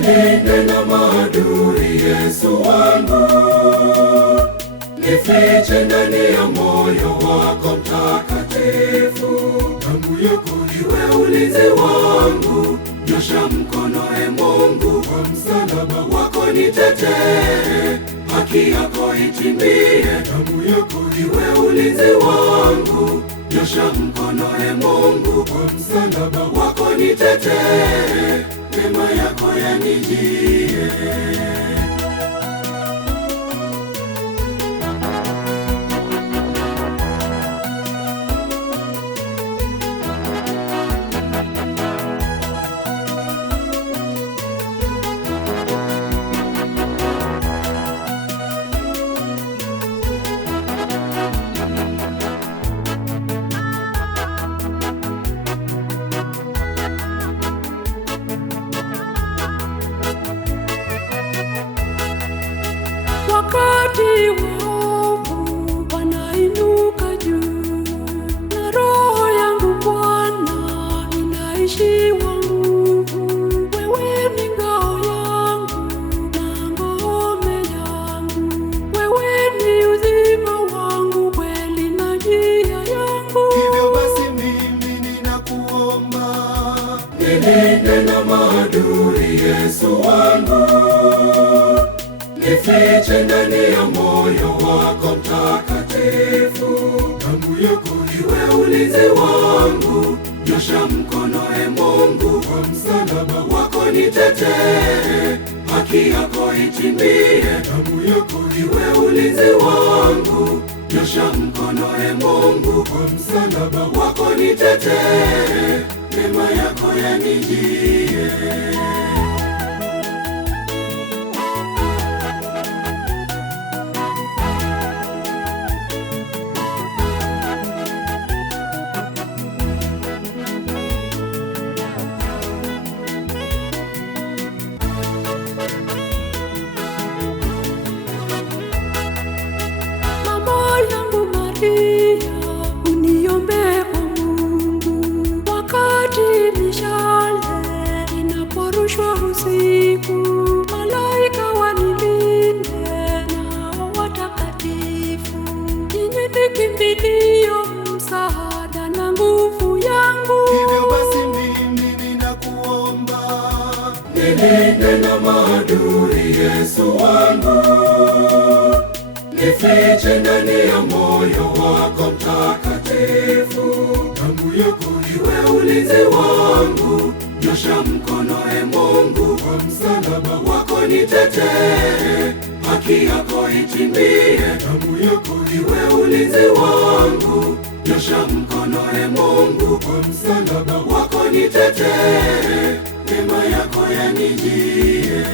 Nilinde na maadui, Yesu wangu, nifiche ndani ya moyo wako mtakatifu. Damu yako iwe ulinzi wangu, nyosha mkono e Mungu, kwa msalaba wako nitetee, haki yako itimie. Damu yako iwe ulinzi wangu, nyosha mkono e Mungu, kwa msalaba wako nitetee, neema yako yanijie. Wakati waovu wanainuka juu, na roho yangu Bwana inaishiwa nguvu. Wewe ni ngao yangu na ngome yangu, wewe ni uzima wangu, kweli na njia yangu. Hivyo basi mimi ninakuomba, nilinde na maadui, Yesu wangu, nifiche ndani ya moyo wako mtakatifu. Damu yako iwe ulinzi wangu, nyosha mkono e Mungu, kwa msalaba wako nitetee, haki yako itimie. Damu yako iwe ulinzi wangu, nyosha mkono e Mungu, kwa msalaba wako nitetee, neema yako yanijie. Uniombee kwa Mungu wakati mishale inaporushwa usiku, malaika wanilinde nao watakatifu. Ninyi ni kimbilio, msaada na nguvu yangu. Hivyo basi mimi ninakuomba, nilinde na maadui, Yesu wangu, nifiche ndani ya moyo wako mtakatifu. Damu yako iwe ulinzi wangu, nyosha mkono e Mungu, kwa msalaba wako nitetee, haki yako itimie. Damu yako iwe ulinzi wangu, nyosha mkono e Mungu, kwa msalaba wako nitetee, neema yako yanijie.